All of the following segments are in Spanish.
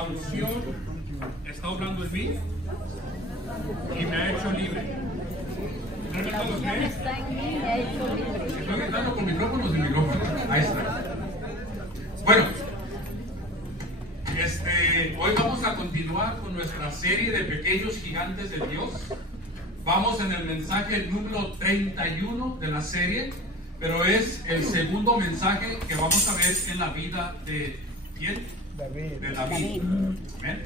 la unción está obrando en mí y me ha hecho libre. La unción está en mí y me ha hecho libre. Estoy gritando con micrófonos y micrófonos. Ahí está. Bueno, hoy vamos a continuar con nuestra serie de pequeños gigantes de Dios. Vamos en el mensaje número 31 de la serie, pero es el segundo mensaje que vamos a ver en la vida de ¿quién? De David. Amén.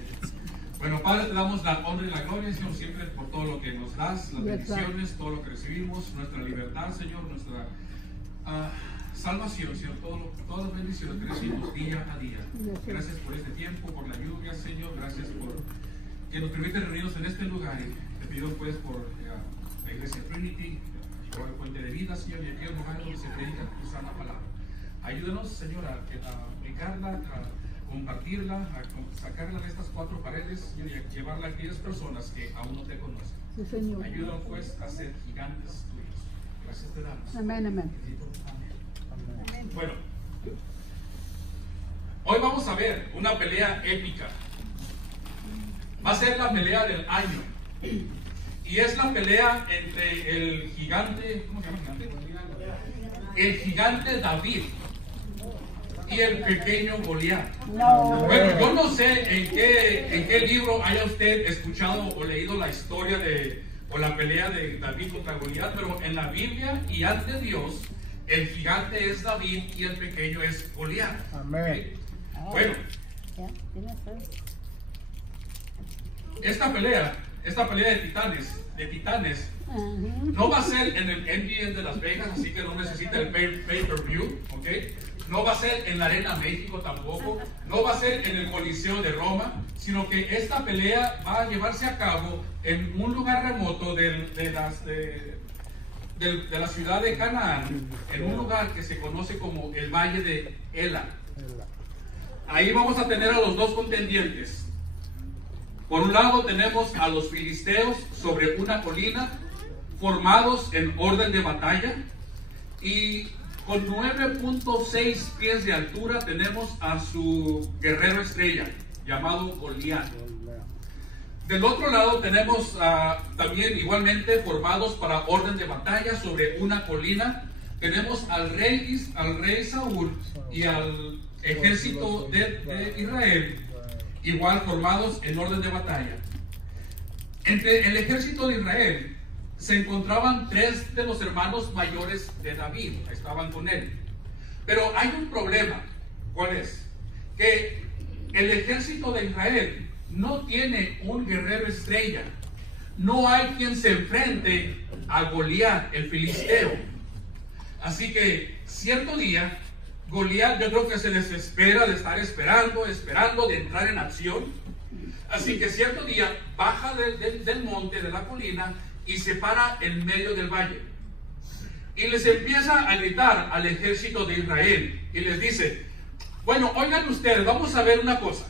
Bueno, Padre, te damos la honra y la gloria, Señor, siempre por todo lo que nos das, las bendiciones, todo lo que recibimos, nuestra libertad, Señor, nuestra salvación, Señor, todas las bendiciones que recibimos día a día. Gracias por este tiempo, por la lluvia, Señor, gracias por que nos permite reunirnos en este lugar. Y te pido pues por la iglesia Trinity, por el Puente de Vida, Señor, y aquellos lugares donde se predica tu sana palabra. Ayúdanos, Señor, a aplicarla, a compartirla, a sacarla de estas cuatro paredes, Señor, y a llevarla a aquellas personas que aún no te conocen. Sí, Señor. Ayúdanos pues a ser gigantes tuyos. Gracias te damos. Amén, amén. Amén. Bueno, hoy vamos a ver una pelea épica. Va a ser la pelea del año. Y es la pelea entre el gigante, ¿cómo se llama el gigante? El gigante David y el pequeño Goliat. Bueno, yo no sé en qué libro haya usted escuchado o leído la historia o la pelea de David contra Goliat, pero en la Biblia y ante Dios, el gigante es David y el pequeño es Goliat. Amén. Bueno, esta pelea de titanes, no va a ser en el MGM de Las Vegas, así que no necesita el pay-per-view, ¿ok? No va a ser en la Arena México tampoco, no va a ser en el Coliseo de Roma, sino que esta pelea va a llevarse a cabo en un lugar remoto de la ciudad de Canaán, en un lugar que se conoce como el Valle de Ela. Ahí vamos a tener a los dos contendientes. Por un lado tenemos a los filisteos sobre una colina, formados en orden de batalla, y con 9.6 pies de altura tenemos a su guerrero estrella, llamado Goliat. Del otro lado tenemos también igualmente formados para orden de batalla sobre una colina, tenemos al rey Saúl y al ejército de Israel, igual formados en orden de batalla. Entre el ejército de Israel se encontraban tres de los hermanos mayores de David, estaban con él. Pero hay un problema. ¿Cuál es? Que el ejército de Israel no tiene un guerrero estrella. No hay quien se enfrente a Goliat, el filisteo. Así que cierto día Goliat, yo creo que se desespera de estar esperando de entrar en acción. Así que cierto día baja del monte, de la colina, y se para en medio del valle. Y les empieza a gritar al ejército de Israel. Y les dice, bueno, oigan ustedes, vamos a ver una cosa.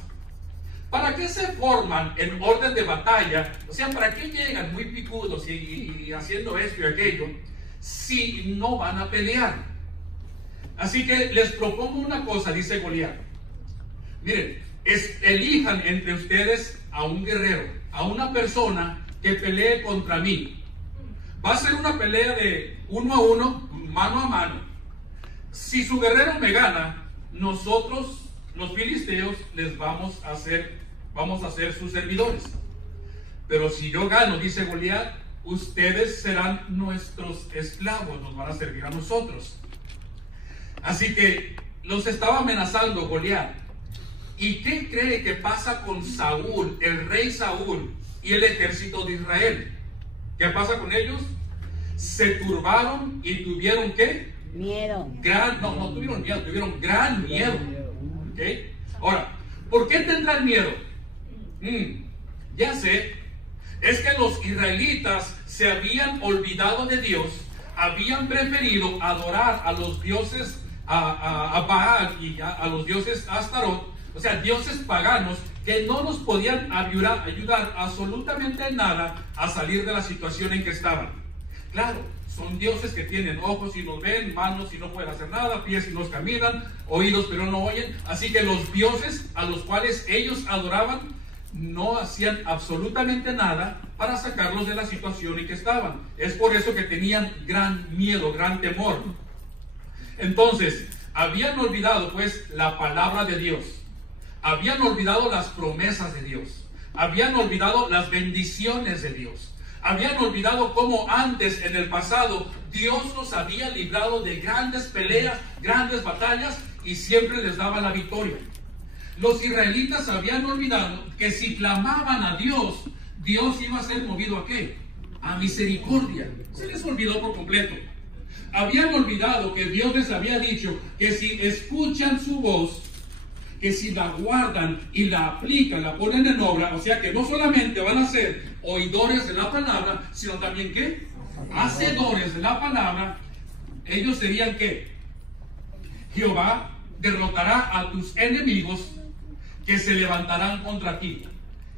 ¿Para qué se forman en orden de batalla? O sea, ¿para qué llegan muy picudos y haciendo esto y aquello si no van a pelear? Así que les propongo una cosa, dice Goliat. Miren, elijan entre ustedes a un guerrero, a una persona que pelee contra mí. Va a ser una pelea de 1 a 1, mano a mano. Si su guerrero me gana, nosotros, los filisteos, les vamos a ser sus servidores. Pero si yo gano, dice Goliat, ustedes serán nuestros esclavos, nos van a servir a nosotros. Así que los estaba amenazando Goliat. ¿Y qué cree que pasa con Saúl, el rey Saúl y el ejército de Israel? ¿Qué pasa con ellos? Se turbaron y tuvieron ¿qué? Miedo. No tuvieron miedo, tuvieron gran miedo. ¿Okay? Ahora, ¿por qué tendrán miedo? Ya sé, es que los israelitas se habían olvidado de Dios, habían preferido adorar a los dioses, a Baal y a los dioses Astarot, o sea, dioses paganos que no nos podían ayudar absolutamente en nada a salir de la situación en que estaban. Claro, Son dioses que tienen ojos y no ven, manos y no pueden hacer nada, pies y no caminan, oídos pero no oyen. Así que los dioses a los cuales ellos adoraban no hacían absolutamente nada para sacarlos de la situación en que estaban. Es por eso que tenían gran miedo, gran temor. Entonces, habían olvidado pues la palabra de Dios. Habían olvidado las promesas de Dios. Habían olvidado las bendiciones de Dios. Habían olvidado cómo antes, en el pasado, Dios los había librado de grandes peleas, grandes batallas, y siempre les daba la victoria. Los israelitas habían olvidado que si clamaban a Dios, Dios iba a ser movido ¿a qué? A misericordia. Se les olvidó por completo. Habían olvidado que Dios les había dicho que si escuchan su voz, que si la guardan y la aplican, la ponen en obra, o sea que no solamente van a ser oidores de la palabra, sino también ¿qué? Hacedores de la palabra. Ellos serían ¿qué? Jehová derrotará a tus enemigos que se levantarán contra ti.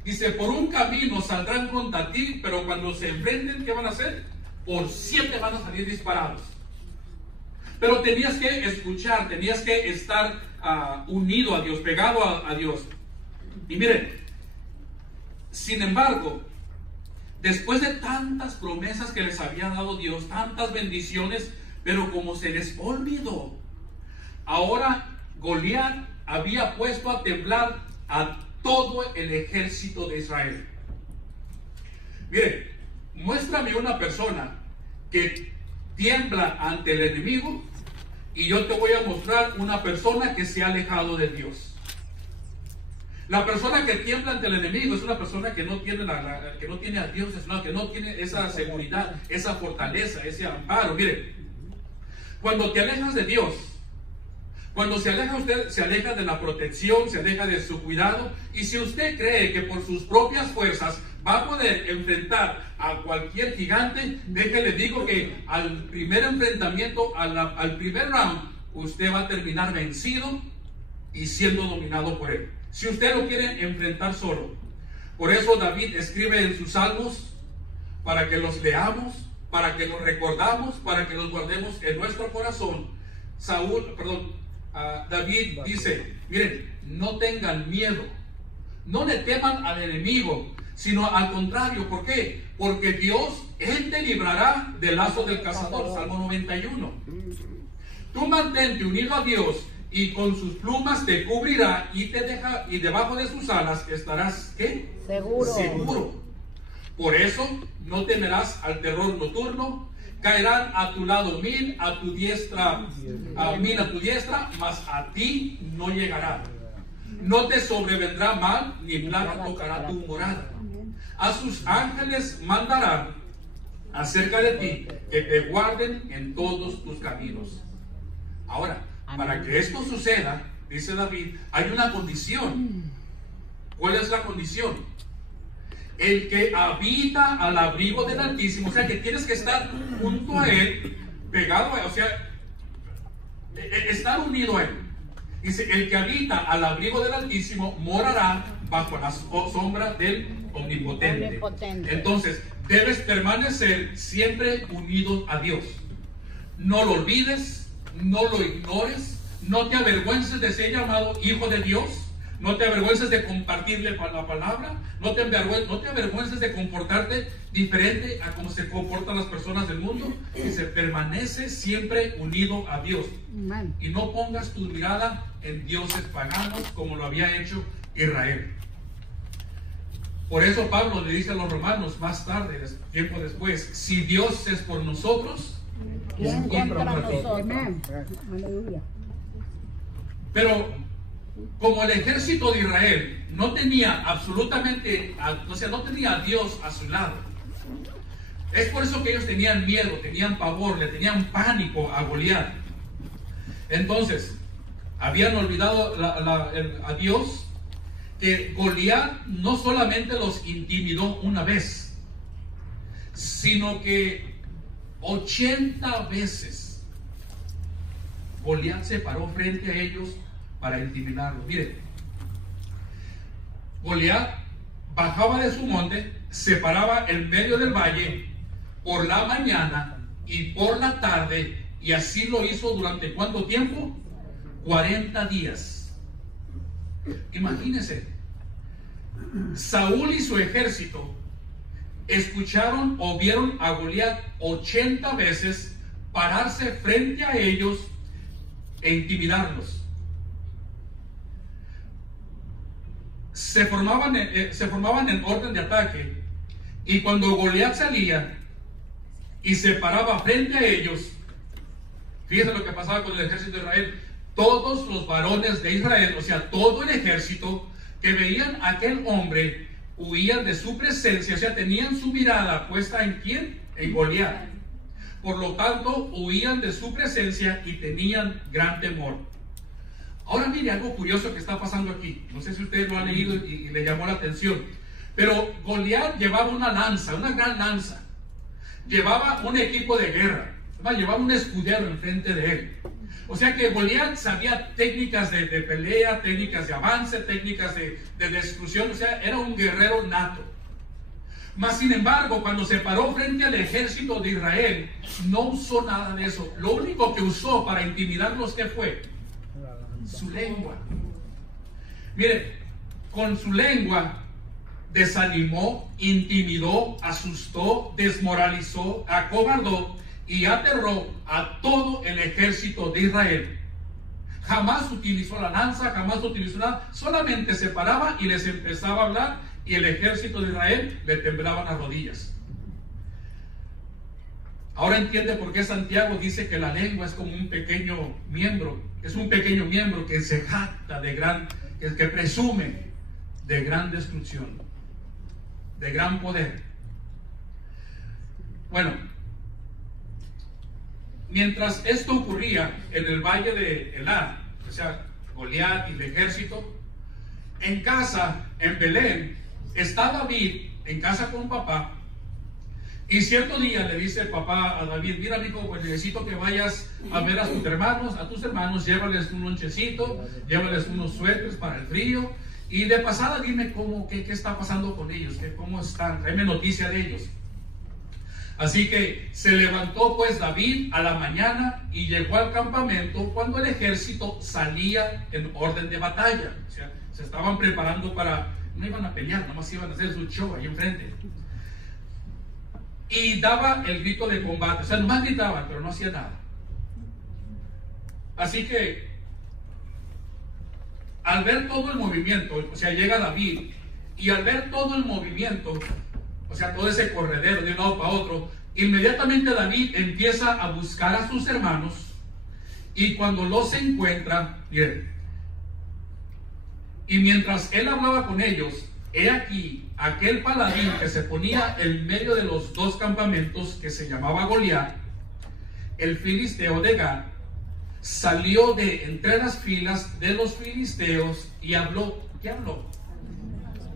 Dice, por un camino saldrán contra ti, pero cuando se enfrenten, ¿qué van a hacer? Por 7 van a salir disparados. Pero tenías que escuchar, tenías que estar unido a Dios, pegado a Dios. Y miren, sin embargo, después de tantas promesas que les había dado Dios, tantas bendiciones, pero como se les olvidó, ahora Goliat había puesto a temblar a todo el ejército de Israel. Miren, muéstrame una persona que tiembla ante el enemigo y yo te voy a mostrar una persona que se ha alejado de Dios. La persona que tiembla ante el enemigo es una persona que no tiene, que no tiene a Dios, que no tiene esa seguridad, esa fortaleza, ese amparo. Miren, cuando te alejas de Dios, cuando se aleja usted, se aleja de la protección, se aleja de su cuidado, y si usted cree que por sus propias fuerzas va a poder enfrentar a cualquier gigante, déjele digo que al primer enfrentamiento, al primer round, usted va a terminar vencido y siendo dominado por él. Si usted lo quiere enfrentar solo. Por eso David escribe en sus salmos, para que los leamos, para que los recordamos, para que los guardemos en nuestro corazón. David dice, miren, no tengan miedo, no le teman al enemigo, sino al contrario. ¿Por qué? Porque Dios, Él te librará del lazo del cazador. Salmo 91. Tú mantente unido a Dios y con sus plumas te cubrirá y te deja, y debajo de sus alas estarás ¿qué? Seguro. Por eso no temerás al terror nocturno. Caerán a tu lado 1000 a tu diestra, mas a ti no llegará. No te sobrevendrá mal, ni plaga tocará tu morada. A sus ángeles mandarán acerca de ti, que te guarden en todos tus caminos. Ahora, para que esto suceda, dice David, hay una condición. ¿Cuál es la condición? El que habita al abrigo del Altísimo, o sea que tienes que estar junto a Él, pegado a Él, o sea, estar unido a Él. Dice, el que habita al abrigo del Altísimo morará bajo la sombra del Omnipotente. Entonces, debes permanecer siempre unido a Dios. No lo olvides, no lo ignores, no te avergüences de ser llamado hijo de Dios. No te avergüences de compartirle la palabra. No te avergüences de comportarte diferente a como se comportan las personas del mundo. Y se permanece siempre unido a Dios. Y no pongas tu mirada en dioses paganos como lo había hecho Israel. Por eso Pablo le dice a los romanos más tarde, tiempo después, si Dios es por nosotros, ¿quién contra nosotros? Pero como el ejército de Israel no tenía absolutamente, o sea, no tenía a Dios a su lado, es por eso que ellos tenían miedo, tenían pavor, le tenían pánico a Goliat. Entonces, habían olvidado a Dios, que Goliat no solamente los intimidó una vez, sino que 80 veces Goliat se paró frente a ellos para intimidarlos. Miren, Goliat bajaba de su monte, se paraba en medio del valle por la mañana y por la tarde, y así lo hizo durante ¿cuánto tiempo? 40 días. Imagínense, Saúl y su ejército escucharon o vieron a Goliat 80 veces pararse frente a ellos e intimidarlos. Se formaban en orden de ataque, y cuando Goliat salía y se paraba frente a ellos, fíjense lo que pasaba con el ejército de Israel. Todos los varones de Israel, o sea, todo el ejército que veían a aquel hombre, huían de su presencia, o sea, tenían su mirada puesta ¿en quién? En Goliat. Por lo tanto, huían de su presencia y tenían gran temor. Ahora mire algo curioso que está pasando aquí. No sé si ustedes lo han leído y le llamó la atención. Pero Goliat llevaba una lanza, una gran lanza. Llevaba un equipo de guerra. Llevaba un escudero enfrente de él. O sea que Goliat sabía técnicas de pelea, técnicas de avance, técnicas de destrucción. O sea, era un guerrero nato. Mas sin embargo, cuando se paró frente al ejército de Israel, no usó nada de eso. Lo único que usó para intimidarlos, ¿qué fue? Su lengua. Mire, con su lengua desanimó, intimidó, asustó, desmoralizó, acobardó y aterró a todo el ejército de Israel. Jamás utilizó la lanza, jamás utilizó nada, solamente se paraba y les empezaba a hablar, y el ejército de Israel le temblaban las rodillas. Ahora entiende por qué Santiago dice que la lengua es como un pequeño miembro, es un pequeño miembro que se jacta de gran, que presume de gran destrucción, de gran poder. Bueno, mientras esto ocurría en el valle de Elá, o sea, Goliat y el ejército, en casa, en Belén, está David en casa con papá, y cierto día le dice el papá a David: mira, hijo, pues necesito que vayas a ver a tus hermanos, llévales un lonchecito, llévales unos suéteres para el frío, y de pasada dime qué está pasando con ellos, cómo están, tráeme noticia de ellos. Así que se levantó pues David a la mañana y llegó al campamento cuando el ejército salía en orden de batalla. O sea, se estaban preparando no iban a pelear, nomás iban a hacer su show ahí enfrente. Y daba el grito de combate, o sea, nomás gritaban, pero no hacía nada. Así que, al ver todo el movimiento, o sea, llega David, y al ver todo el movimiento, o sea, todo ese corredero de un lado para otro, inmediatamente David empieza a buscar a sus hermanos, y cuando los encuentra, miren, y mientras él hablaba con ellos, he aquí aquel paladín que se ponía en medio de los dos campamentos, que se llamaba Goliat, el filisteo de Gat, salió de entre las filas de los filisteos y habló. ¿Qué habló?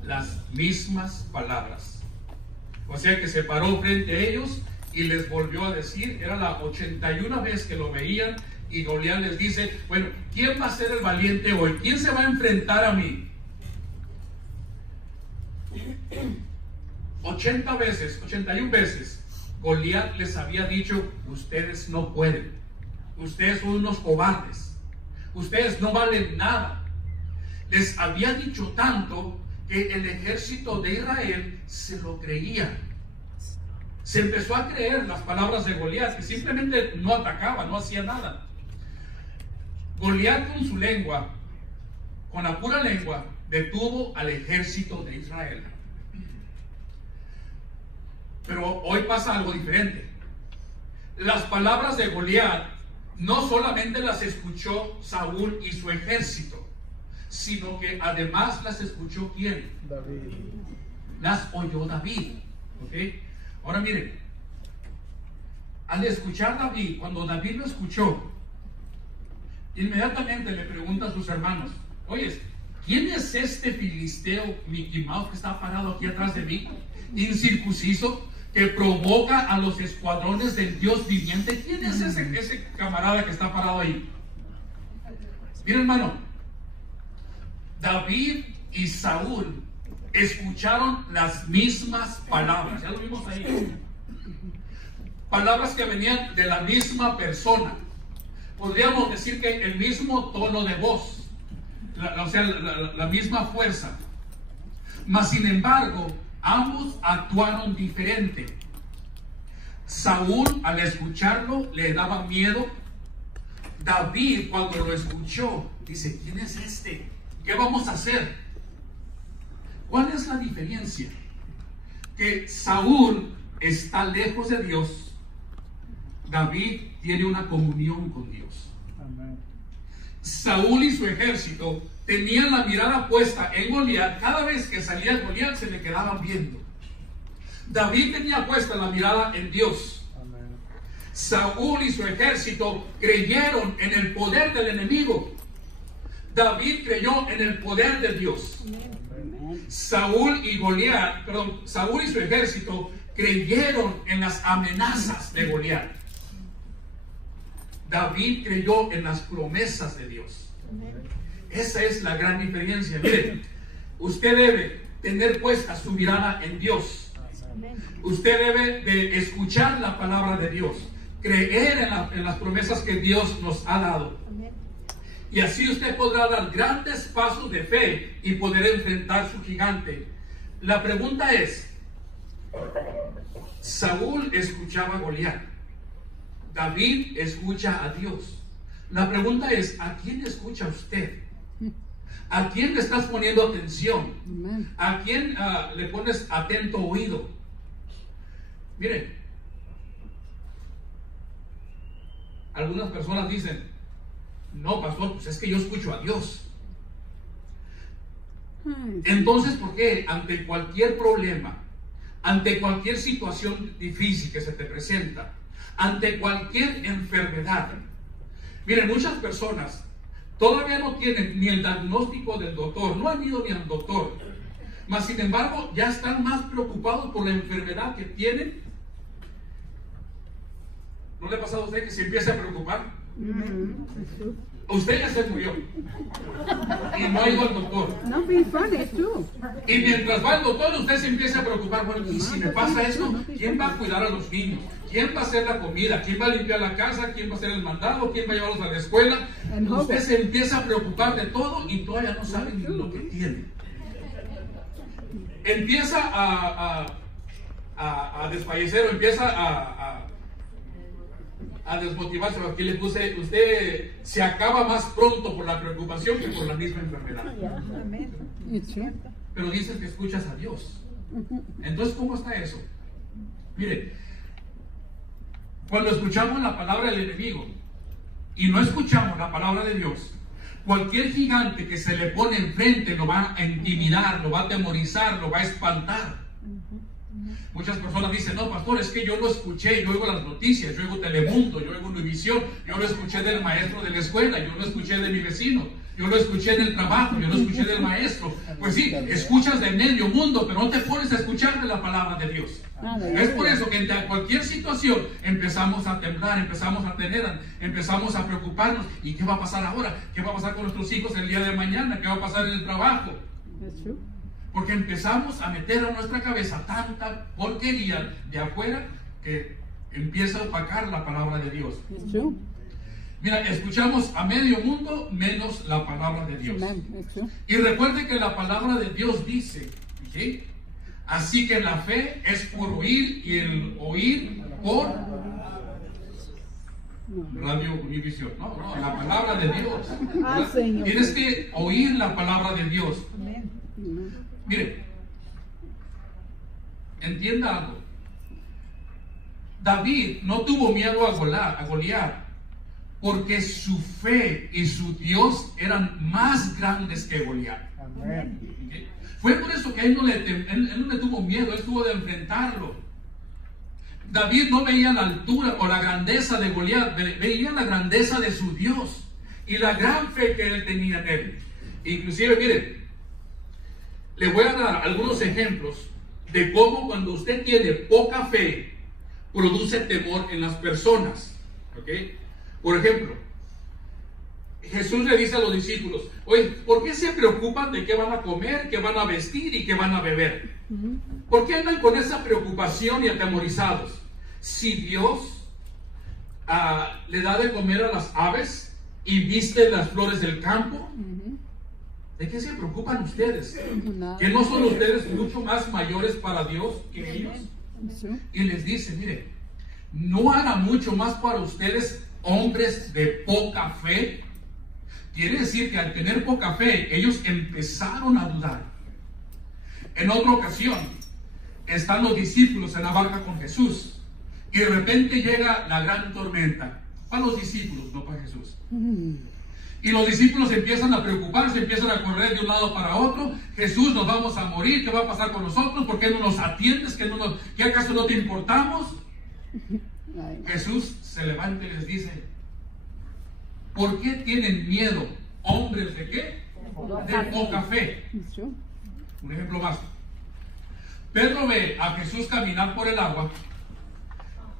Las mismas palabras. O sea que se paró frente a ellos y les volvió a decir, era la 81 vez que lo veían, y Goliat les dice: bueno, ¿quién va a ser el valiente hoy? ¿Quién se va a enfrentar a mí? 80 veces, 81 veces, Goliat les había dicho: ustedes no pueden, ustedes son unos cobardes, ustedes no valen nada. Les había dicho tanto que el ejército de Israel se lo creía. Se empezó a creer las palabras de Goliat, que simplemente no atacaba, no hacía nada. Goliat con su lengua, con la pura lengua, detuvo al ejército de Israel. Pero hoy pasa algo diferente. Las palabras de Goliat no solamente las escuchó Saúl y su ejército, sino que además las escuchó ¿quién? David. Las oyó David. ¿Okay? Ahora miren, al escuchar David, cuando David lo escuchó, inmediatamente le pregunta a sus hermanos: oye, ¿quién es este filisteo Mickey Mouse que está parado aquí atrás de mí, incircunciso, que provoca a los escuadrones del Dios viviente? ¿Quién es ese camarada que está parado ahí? Miren, hermano, David y Saúl escucharon las mismas palabras. Ya lo vimos ahí. Palabras que venían de la misma persona. Podríamos decir que el mismo tono de voz, la misma fuerza. Mas sin embargo, ambos actuaron diferente. Saúl, al escucharlo, le daba miedo. David, cuando lo escuchó, dice: ¿quién es este? ¿Qué vamos a hacer? ¿Cuál es la diferencia? Que Saúl está lejos de Dios. David tiene una comunión con Dios. Amén. Saúl y su ejército tenían la mirada puesta en Goliat. Cada vez que salía el Goliat se le quedaban viendo. David tenía puesta la mirada en Dios. Amén. Saúl y su ejército creyeron en el poder del enemigo. David creyó en el poder de Dios. Saúl y su ejército creyeron en las amenazas de Goliat. David creyó en las promesas de Dios. Esa es la gran diferencia. Miren, usted debe tener puesta su mirada en Dios. Usted debe de escuchar la palabra de Dios, creer en las promesas que Dios nos ha dado. Y así usted podrá dar grandes pasos de fe y poder enfrentar su gigante. La pregunta es: Saúl escuchaba a Goliat, David escucha a Dios. La pregunta es: ¿a quién escucha usted? ¿A quién le estás poniendo atención? ¿A quién le pones atento oído? Miren, algunas personas dicen: no, pastor, pues es que yo escucho a Dios. Entonces, ¿por qué ante cualquier problema, ante cualquier situación difícil que se te presenta, ante cualquier enfermedad? Miren, muchas personas todavía no tienen ni el diagnóstico del doctor, no han ido ni al doctor, mas sin embargo ya están más preocupados por la enfermedad que tienen. ¿No le ha pasado a usted que se empieza a preocupar? Usted ya se murió y no ha ido al doctor. No be funny too. Y mientras va al doctor, usted se empieza a preocupar: bueno, ¿y si me pasa esto? ¿Quién va a cuidar a los niños? ¿Quién va a hacer la comida? ¿Quién va a limpiar la casa? ¿Quién va a hacer el mandado? ¿Quién va a llevarlos a la escuela? Usted se empieza a preocupar de todo y todavía no sabe ni lo que tiene. Empieza a desfallecer, o empieza a desmotivarse. Aquí le puse: usted se acaba más pronto por la preocupación que por la misma enfermedad. Pero dices que escuchas a Dios. Entonces, ¿cómo está eso? Mire, cuando escuchamos la palabra del enemigo y no escuchamos la palabra de Dios, cualquier gigante que se le pone enfrente lo va a intimidar, lo va a atemorizar, lo va a espantar. Muchas personas dicen: no, pastor, es que yo lo escuché, yo oigo las noticias, yo oigo Telemundo, yo oigo Univisión, yo lo escuché del maestro de la escuela, yo lo escuché de mi vecino, yo lo escuché en el trabajo, yo lo escuché del maestro. Pues sí, escuchas de medio mundo, pero no te pones a escuchar de la palabra de Dios. Es por eso que en cualquier situación empezamos a temblar, empezamos a preocuparnos. ¿Y qué va a pasar ahora? ¿Qué va a pasar con nuestros hijos el día de mañana? ¿Qué va a pasar en el trabajo? Porque empezamos a meter a nuestra cabeza tanta porquería de afuera que empieza a opacar la palabra de Dios. Mira, escuchamos a medio mundo menos la palabra de Dios. Y recuerde que la palabra de Dios dice, ¿sí? Así que la fe es por oír y el oír por Radio Univisión. No, la palabra de Dios. Tienes que oír la palabra de Dios. Mire, entienda algo. David no tuvo miedo a Goliat porque su fe y su Dios eran más grandes que Goliat. ¿Okay? Fue por eso que él no le tuvo miedo, él tuvo de enfrentarlo. David no veía la altura o la grandeza de Goliat, veía la grandeza de su Dios y la gran fe que él tenía en él. Inclusive, miren, le voy a dar algunos ejemplos de cómo cuando usted tiene poca fe produce temor en las personas. ¿Okay? Por ejemplo, Jesús le dice a los discípulos: oye, ¿por qué se preocupan de qué van a comer, qué van a vestir y qué van a beber? ¿Por qué andan con esa preocupación y atemorizados? Si Dios le da de comer a las aves y viste las flores del campo, ¿de qué se preocupan ustedes? ¿Que no son ustedes mucho más mayores para Dios que ellos? Y les dice, mire, ¿no hará mucho más para ustedes, hombres de poca fe? Quiere decir que al tener poca fe, ellos empezaron a dudar. En otra ocasión, están los discípulos en la barca con Jesús y de repente llega la gran tormenta. Para los discípulos, no para Jesús. Y los discípulos empiezan a preocuparse, empiezan a correr de un lado para otro. Jesús, nos vamos a morir, ¿qué va a pasar con nosotros? ¿Por qué no nos atiendes? ¿Qué acaso no te importamos? Jesús se levanta y les dice, ¿por qué tienen miedo, hombres de qué? De poca fe. Un ejemplo más. Pedro ve a Jesús caminar por el agua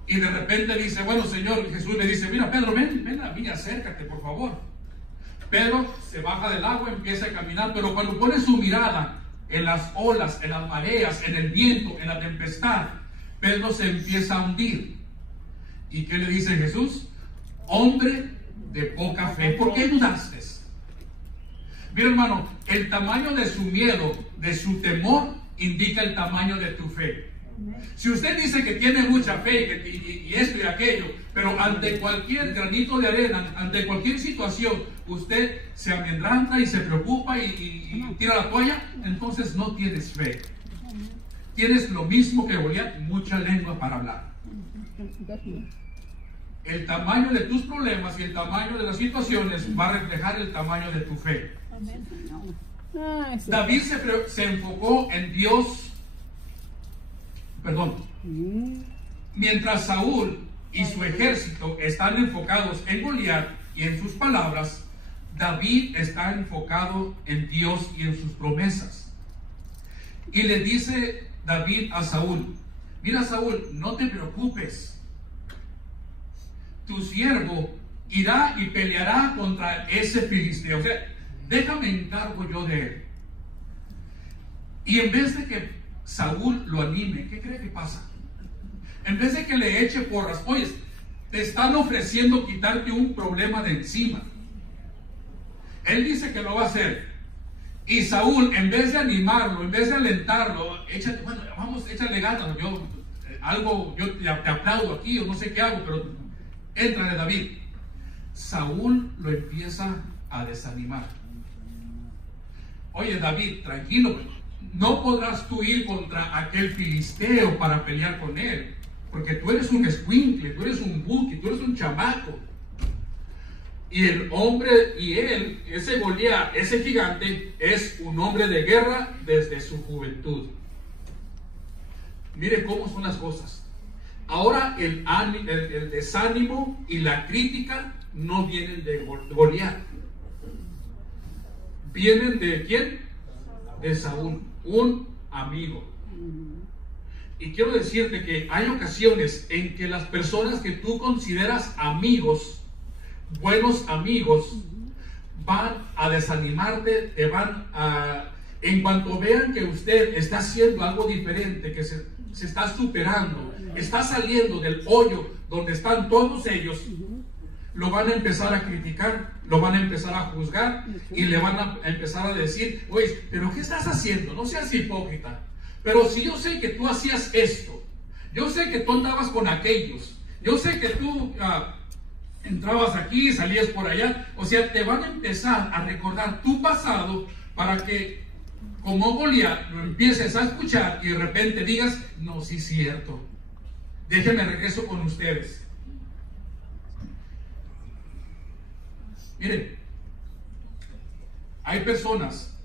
y de repente dice, bueno, Señor, Jesús le dice, mira, Pedro, ven a mí, acércate, por favor. Pedro se baja del agua, empieza a caminar, pero cuando pone su mirada en las olas, en las mareas, en el viento, en la tempestad, Pedro se empieza a hundir. ¿Y qué le dice Jesús? Hombre de poca fe, ¿por qué dudaste? Mira, hermano, el tamaño de su miedo, de su temor, indica el tamaño de tu fe. Si usted dice que tiene mucha fe y esto y aquello, pero ante cualquier granito de arena, ante cualquier situación, usted se amedrenta y se preocupa y tira la toalla, entonces no tienes fe. Tienes lo mismo que Goliat, mucha lengua para hablar. El tamaño de tus problemas y el tamaño de las situaciones va a reflejar el tamaño de tu fe. David se enfocó en Dios. Mientras Saúl y su ejército están enfocados en Goliat y en sus palabras, David está enfocado en Dios y en sus promesas. Y le dice David a Saúl, mira, Saúl, no te preocupes, tu siervo irá y peleará contra ese filisteo. O sea, déjame encargo yo de él. Y en vez de que Saúl lo anime, ¿qué cree que pasa? En vez de que le eche porras, oye, te están ofreciendo quitarte un problema de encima. Él dice que lo va a hacer. Y Saúl, en vez de animarlo, en vez de alentarlo, échale ganas, yo te aplaudo aquí, o no sé qué hago, pero éntrale, David. Saúl lo empieza a desanimar. Oye, David, tranquilo, no podrás tú ir contra aquel filisteo para pelear con él, porque tú eres un escuincle, tú eres un buki, tú eres un chamaco. Y el hombre, y él, ese Goliat, ese gigante, es un hombre de guerra desde su juventud. Mire cómo son las cosas. Ahora el desánimo y la crítica no vienen de Goliat. ¿Vienen de quién? De Saúl, un amigo. Y quiero decirte que hay ocasiones en que las personas que tú consideras amigos, buenos amigos, van a desanimarte, en cuanto vean que usted está haciendo algo diferente, que se está superando, está saliendo del hoyo donde están todos ellos, lo van a empezar a criticar, lo van a empezar a juzgar y le van a empezar a decir, oye, pero ¿qué estás haciendo? No seas hipócrita. Pero si yo sé que tú hacías esto, yo sé que tú andabas con aquellos, yo sé que tú entrabas aquí, salías por allá, o sea, te van a empezar a recordar tu pasado para que, como Goliat, lo empieces a escuchar y de repente digas, no, sí es cierto, déjenme regreso con ustedes. Miren, hay personas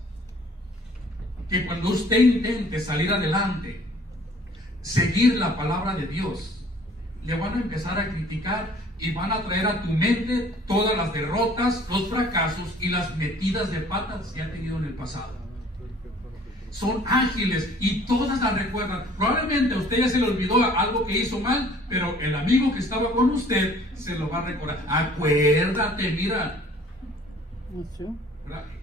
que cuando usted intente salir adelante, seguir la palabra de Dios, le van a empezar a criticar y van a traer a tu mente todas las derrotas, los fracasos y las metidas de patas que ha tenido en el pasado. Son ágiles y todas las recuerdan. Probablemente a usted ya se le olvidó algo que hizo mal, pero el amigo que estaba con usted se lo va a recordar. Acuérdate, mira,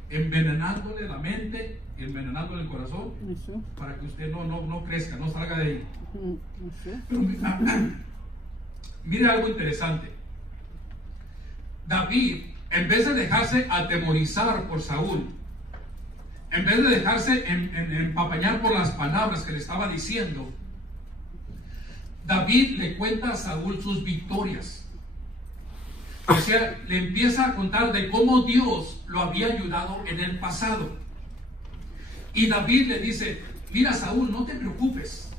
envenenándole la mente, envenenándole el corazón, para que usted no crezca, no salga de ahí. Pero Mire algo interesante. David, en vez de dejarse atemorizar por Saúl, en vez de dejarse empapañar por las palabras que le estaba diciendo, David le cuenta a Saúl sus victorias. O sea, le empieza a contar de cómo Dios lo había ayudado en el pasado. Y David le dice: mira, Saúl, no te preocupes,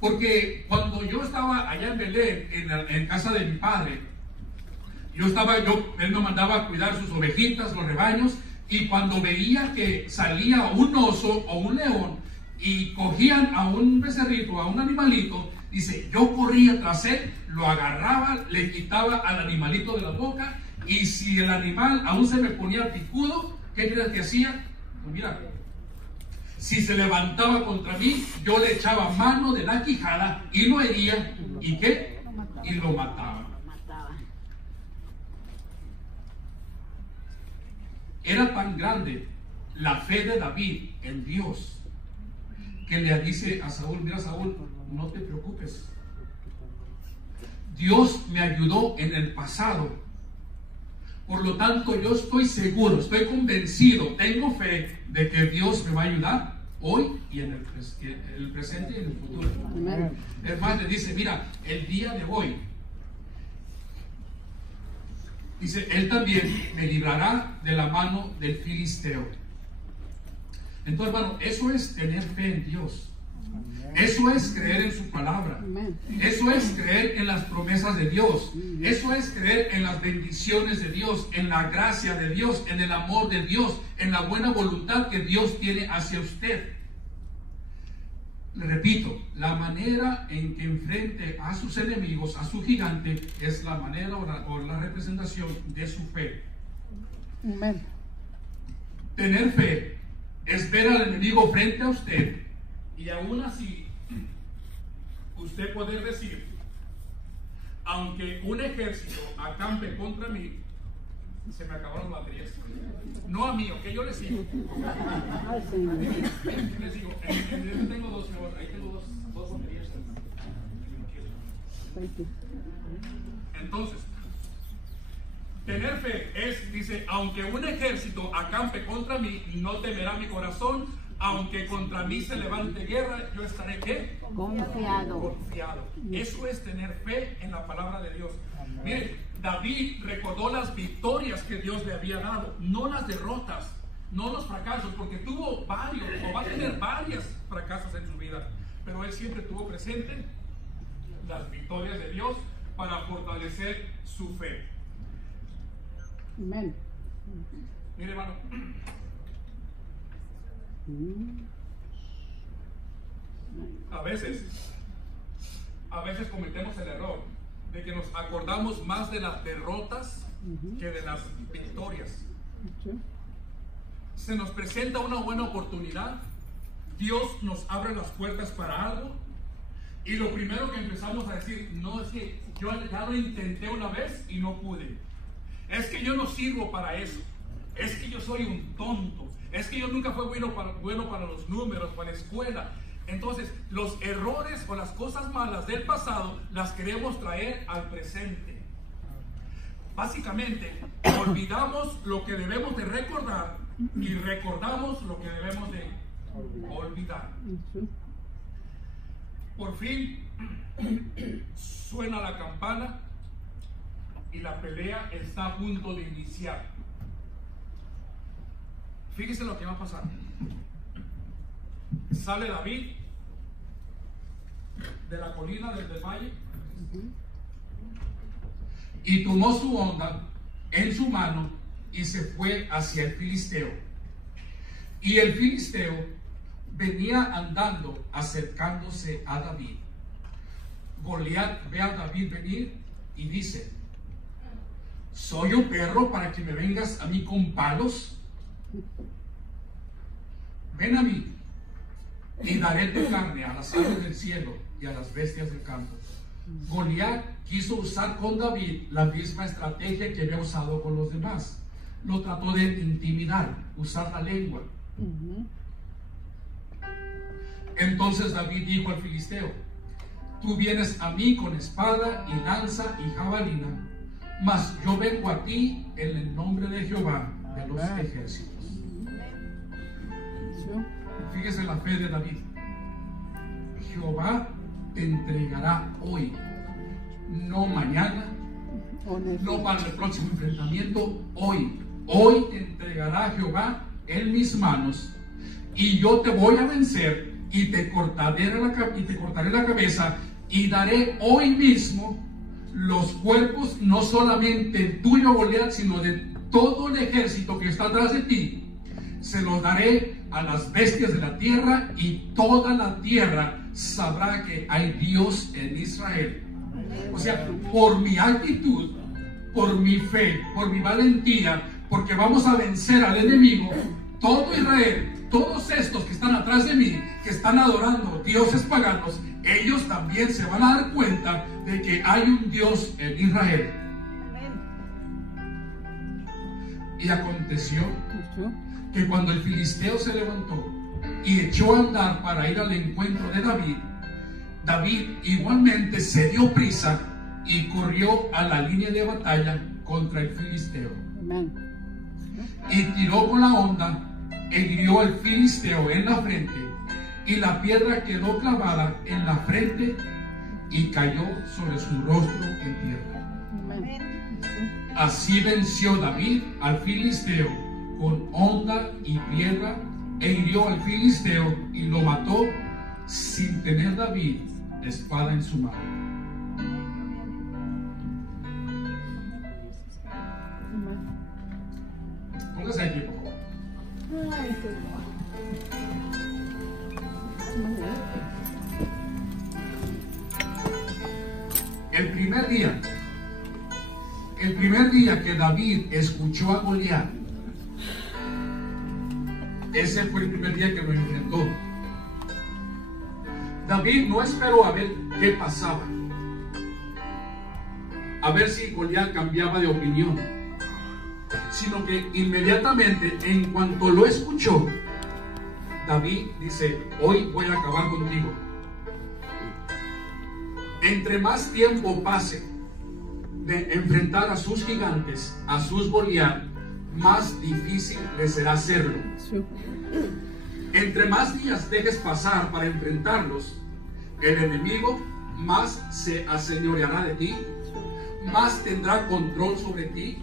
porque cuando yo estaba allá en Belén, en casa de mi padre, él me mandaba a cuidar sus ovejitas, los rebaños, y cuando veía que salía un oso o un león y cogían a un becerrito, a un animalito, dice, yo corría tras él, lo agarraba, le quitaba al animalito de la boca, y si el animal aún se me ponía picudo, ¿qué crees que hacía? Pues mira, si se levantaba contra mí, yo le echaba mano de la quijada y lo hería, ¿y qué? Y lo mataba. Era tan grande la fe de David en Dios que le dice a Saúl: mira, Saúl, no te preocupes, Dios me ayudó en el pasado, por lo tanto yo estoy seguro, estoy convencido, tengo fe de que Dios me va a ayudar hoy y en el presente y en el futuro. Amén. Es más, le dice: mira, el día de hoy, dice, él también me librará de la mano del filisteo. Entonces, hermano, eso es tener fe en Dios. Eso es creer en su palabra. Eso es creer en las promesas de Dios. Eso es creer en las bendiciones de Dios, en la gracia de Dios, en el amor de Dios, en la buena voluntad que Dios tiene hacia usted. Le repito, la manera en que enfrente a sus enemigos, a su gigante, es la manera o la representación de su fe. Amén. Tener fe es ver al enemigo frente a usted, y aún así usted poder decir: aunque un ejército acampe contra mí, se me acabaron las baterías. No a mí, ok, yo les sigo. Les digo, tengo dos, ahí tengo dos baterías. Entonces, tener fe es, dice, aunque un ejército acampe contra mí, no temerá mi corazón, aunque contra mí se levante guerra, yo estaré, ¿qué? Confiado. Eso es tener fe en la palabra de Dios. Miren, David recordó las victorias que Dios le había dado, no las derrotas, no los fracasos, porque tuvo varios, o va a tener varios fracasos en su vida, pero él siempre tuvo presente las victorias de Dios para fortalecer su fe. Amén. Mire, hermano, a veces cometemos el error de que nos acordamos más de las derrotas que de las victorias. Se nos presenta una buena oportunidad, Dios nos abre las puertas para algo, y lo primero que empezamos a decir: no, es que yo ya lo intenté una vez y no pude, es que yo no sirvo para eso, es que yo soy un tonto, es que yo nunca fui bueno para los números, para la escuela. Entonces, los errores o las cosas malas del pasado las queremos traer al presente. Básicamente, olvidamos lo que debemos de recordar y recordamos lo que debemos de olvidar. Por fin suena la campana y la pelea está a punto de iniciar. Fíjese lo que va a pasar. Sale David de la colina del valle y tomó su honda en su mano y se fue hacia el filisteo. Y el filisteo venía andando, acercándose a David. Goliat ve a David venir y dice: ¿soy yo perro para que me vengas a mí con palos? Ven a mí y daré tu carne a las aves del cielo y a las bestias del campo. Goliat quiso usar con David la misma estrategia que había usado con los demás. Lo trató de intimidar, usar la lengua. Entonces David dijo al filisteo: Tú vienes a mí con espada y lanza y jabalina, mas yo vengo a ti en el nombre de Jehová de los ejércitos. Fíjese la fe de David. Jehová te entregará hoy, no mañana, no para el próximo enfrentamiento, hoy. Hoy te entregará Jehová en mis manos, y yo te voy a vencer y te cortaré la cabeza, y daré hoy mismo los cuerpos, no solamente tuyo, Goliat, sino de todo el ejército que está atrás de ti. Se los daré a las bestias de la tierra, y toda la tierra sabrá que hay Dios en Israel. O sea, por mi actitud, por mi fe, por mi valentía, porque vamos a vencer al enemigo, todo Israel, todos estos que están atrás de mí, que están adorando dioses paganos, ellos también se van a dar cuenta de que hay un Dios en Israel. Y aconteció que cuando el filisteo se levantó y echó a andar para ir al encuentro de David, David igualmente se dio prisa y corrió a la línea de batalla contra el filisteo. Y tiró con la honda e hirió al filisteo en la frente, y la piedra quedó clavada en la frente y cayó sobre su rostro en tierra. Así venció David al filisteo con honda y piedra, e hirió al filisteo y lo mató, sin tener David espada en su mano. Póngase aquí, por favor. El primer día que David escuchó a Goliat, ese fue el primer día que lo enfrentó. David no esperó a ver qué pasaba, a ver si Goliat cambiaba de opinión, sino que inmediatamente, en cuanto lo escuchó, David dice: hoy voy a acabar contigo. Entre más tiempo pase de enfrentar a sus gigantes, a sus Goliat, más difícil le será hacerlo. Entre más días dejes pasar para enfrentarlos, el enemigo más se aseñoreará de ti, más tendrá control sobre ti,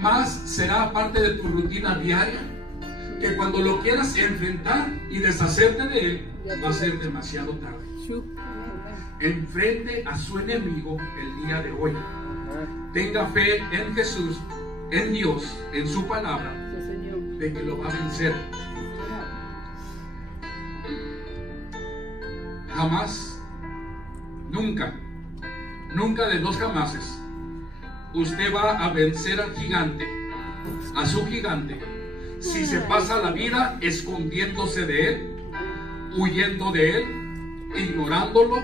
más será parte de tu rutina diaria, que cuando lo quieras enfrentar y deshacerte de él, va a ser demasiado tarde. Enfrente a su enemigo el día de hoy. Tenga fe en Jesús, en Dios, en su palabra, de que lo va a vencer. Jamás, nunca, nunca de los jamases, usted va a vencer al gigante, a su gigante, si se pasa la vida escondiéndose de él, huyendo de él, ignorándolo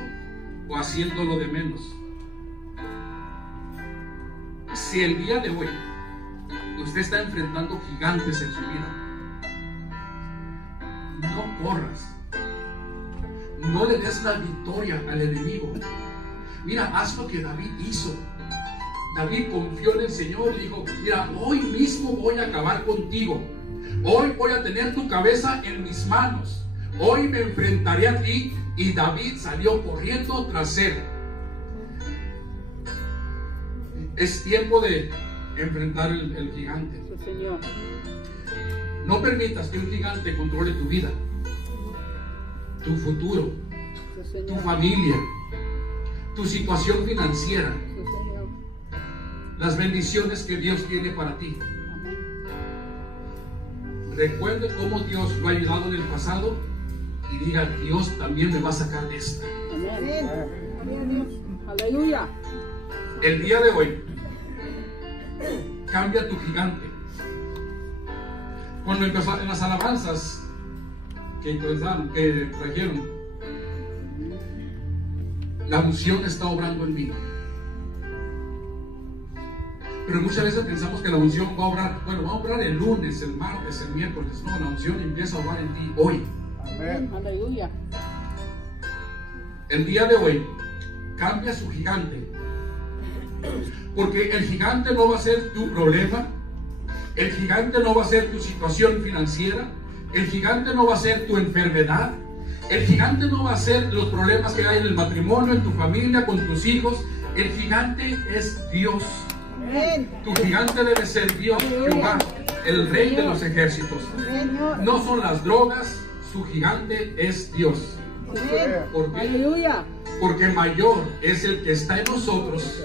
o haciéndolo de menos. Si el día de hoy usted está enfrentando gigantes en su vida, no corras, no le des la victoria al enemigo. Mira, haz lo que David hizo. David confió en el Señor y dijo: mira, hoy mismo voy a acabar contigo, hoy voy a tener tu cabeza en mis manos, hoy me enfrentaré a ti. Y David salió corriendo tras él. Es tiempo de enfrentar el gigante. No permitas que un gigante controle tu vida, tu futuro, tu familia, tu situación financiera, las bendiciones que Dios tiene para ti. Recuerde cómo Dios lo ha ayudado en el pasado y diga: Dios también me va a sacar de esta. Amén. Aleluya. El día de hoy, cambia tu gigante. Cuando empezó en las alabanzas que trajeron, la unción está obrando en mí. Pero muchas veces pensamos que la unción va a obrar, va a obrar el lunes, el martes, el miércoles. No, la unción empieza a obrar en ti hoy. Amén. Aleluya. el día de hoy cambia su gigante. Porque el gigante no va a ser tu problema, el gigante no va a ser tu situación financiera, el gigante no va a ser tu enfermedad, el gigante no va a ser los problemas que hay en el matrimonio, en tu familia, con tus hijos. El gigante es Dios. Tu gigante debe ser Dios, Jehová, el Rey de los ejércitos. No son las drogas, su gigante es Dios. ¿Por qué? Aleluya. Porque mayor es el que está en nosotros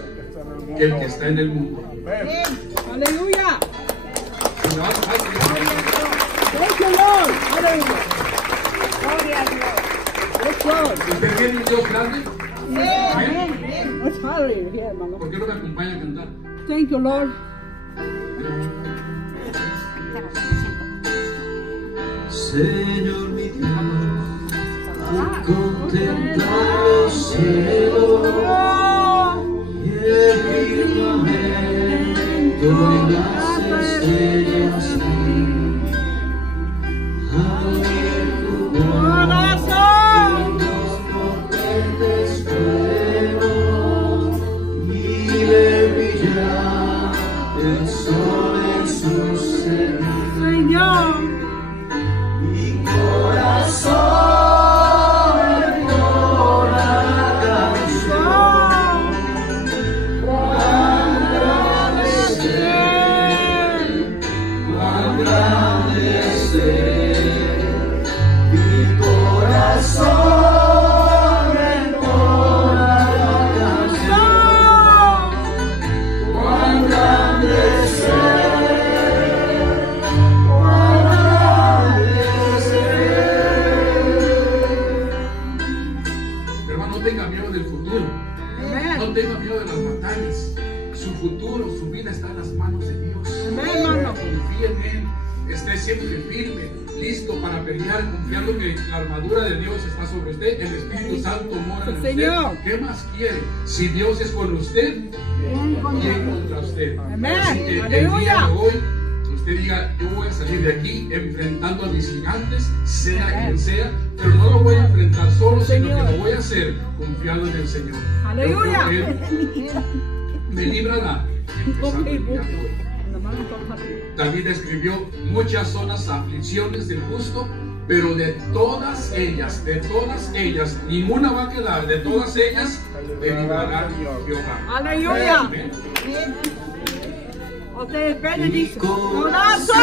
que el que está en el mundo. Aleluya. Thank you, Lord. Aleluya. Gloria a Dios. Yes, Lord. ¿Usted tiene un Dios grande? Amen. Let's hallelujah here, hermano. ¿Por qué no me acompaña a cantar? Thank you, Lord. Señor mi Dios, al contemplar los cielos y el firmamento y las estrellas, al ver tu corazón, los potentes fueron y ver brillar el sol en su ser. Señor. Mi corazón entona la canción, cuán grande es Él. Mi corazón entona la canción, cuán grande es Él, cuán grande es Él. Hermano, no tenga miedo del futuro. No Amen. tenga miedo de las batallas. Su futuro, su vida está en las manos de Dios. Amén, hermano. Confíe en Él. Esté siempre firme, listo para pelear, confiando que la armadura de Dios está sobre usted. El Espíritu Santo mora en usted. Señor. ¿Qué más quiere? Si Dios es con usted, ¿quién contra usted? Amén. Así que el Aleluya. día de hoy, usted diga, yo voy a salir de aquí enfrentando a mis gigantes, sea quien sea, pero no lo voy a enfrentar solo, sino que Señor. lo voy a hacer confiado en el Señor. Aleluya. Yo creo que Él me librará empezando el día de hoy. David escribió, muchas son las aflicciones del justo, pero de todas ellas, ninguna va a quedar, de todas ellas, me librará Jehová. Aleluya. Amén. Ustedes benedicen. Corazón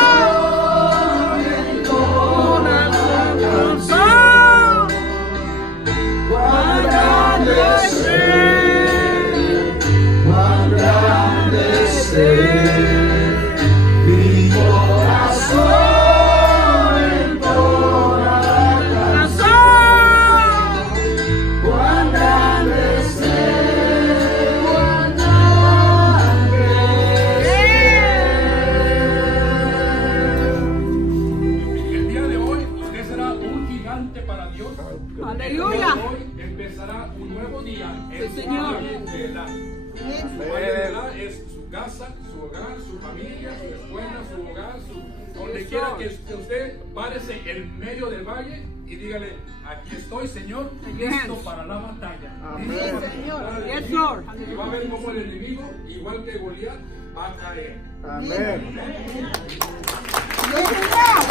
Corazón. corazón, cuán grande es Él, cuán grande es Él. Mi corazón entona la canción, cuán grande es Él, cuán grande es Él. El día de hoy usted será un gigante para Dios. Aleluya. El día de hoy empezará un nuevo día en Sí, su Señor. valle de Elá. Su valle de Elá es su casa, su hogar, su familia, su escuela, su hogar, donde quiera que usted párese en medio del valle y dígale, aquí estoy, Señor, listo para la batalla. Amén, Señor. Para Yes, el Lord. enemigo. Y va a ver cómo el enemigo, igual que Goliat, va a caer. Amén. Yes, Señor.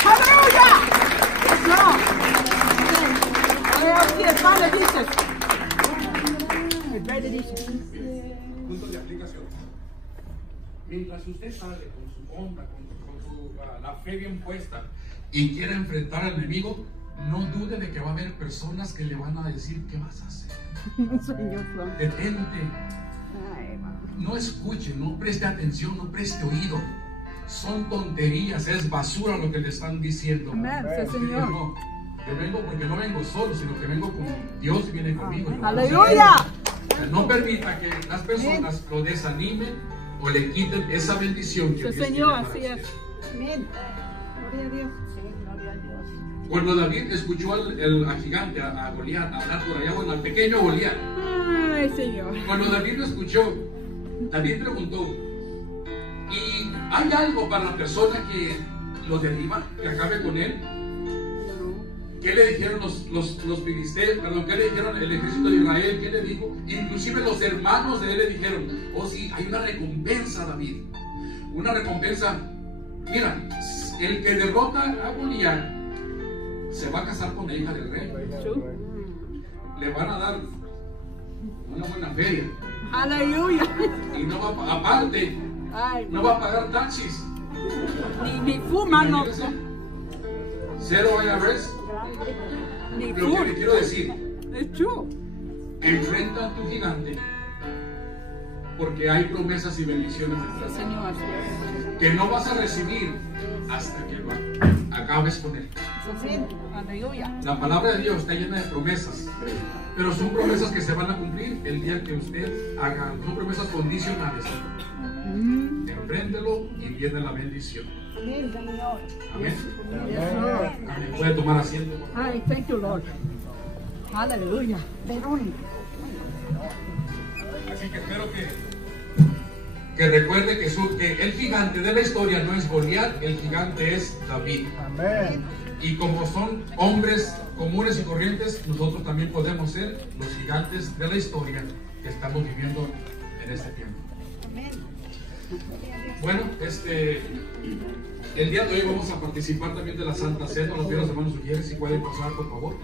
Aleluya. Yes, Lord. Benedicen. Benedicen. Puntos de aplicación. Mientras usted sale con su onda, la fe bien puesta y quiere enfrentar al enemigo, no dude de que va a haber personas que le van a decir, ¿qué vas a hacer? Señor Santo. Detente, Ay, hermano. no escuche, no preste atención, no preste oído. Son tonterías, es basura lo que le están diciendo. Amén, sí, Así que Señor. no, yo vengo porque no vengo solo, sino que vengo con Dios, viene conmigo. Aleluya. No permita que las personas lo desanimen o le quiten esa bendición que Sí, Dios Señor, tiene para así usted. es. Amén. Gloria a Dios. Sí, gloria a Dios. Cuando David escuchó al gigante, a Goliat, hablar por allá, bueno, al pequeño Goliat, Ay, Señor. cuando David lo escuchó, David preguntó, ¿y hay algo para la persona que lo derriba, que acabe con él? ¿Qué le dijeron los filisteos? Perdón, ¿qué le dijeron el ejército de Israel? ¿Qué le dijo? Inclusive los hermanos de él le dijeron, oh sí, hay una recompensa, David. Una recompensa. Mira, el que derrota a Goliat se va a casar con la hija del rey. Le van a dar una buena feria. Aleluya. Y no va a, aparte, Ay, no va a pagar taxis. ni fuma, no. Imagínense. Cero IRS. Ni Lo que fuma. le quiero decir, Es true. enfrenta a tu gigante, porque hay promesas y bendiciones detrás de él, Señor. que no vas a recibir hasta que lo acabes con él. Aleluya. La palabra de Dios está llena de promesas, pero son promesas que se van a cumplir el día que usted haga. Son promesas condicionales. Enfréntelo y viene la bendición. Amén. Amén. Puede tomar asiento, por favor. Ay, thank you, Lord. Aleluya. Así que espero que recuerde que el gigante de la historia no es Goliat, el gigante es David. Amén. Y como son hombres comunes y corrientes, nosotros también podemos ser los gigantes de la historia que estamos viviendo en este tiempo. Bueno, el día de hoy vamos a participar también de la Santa Cena. Los hermanos sugieres si pueden pasar, por favor.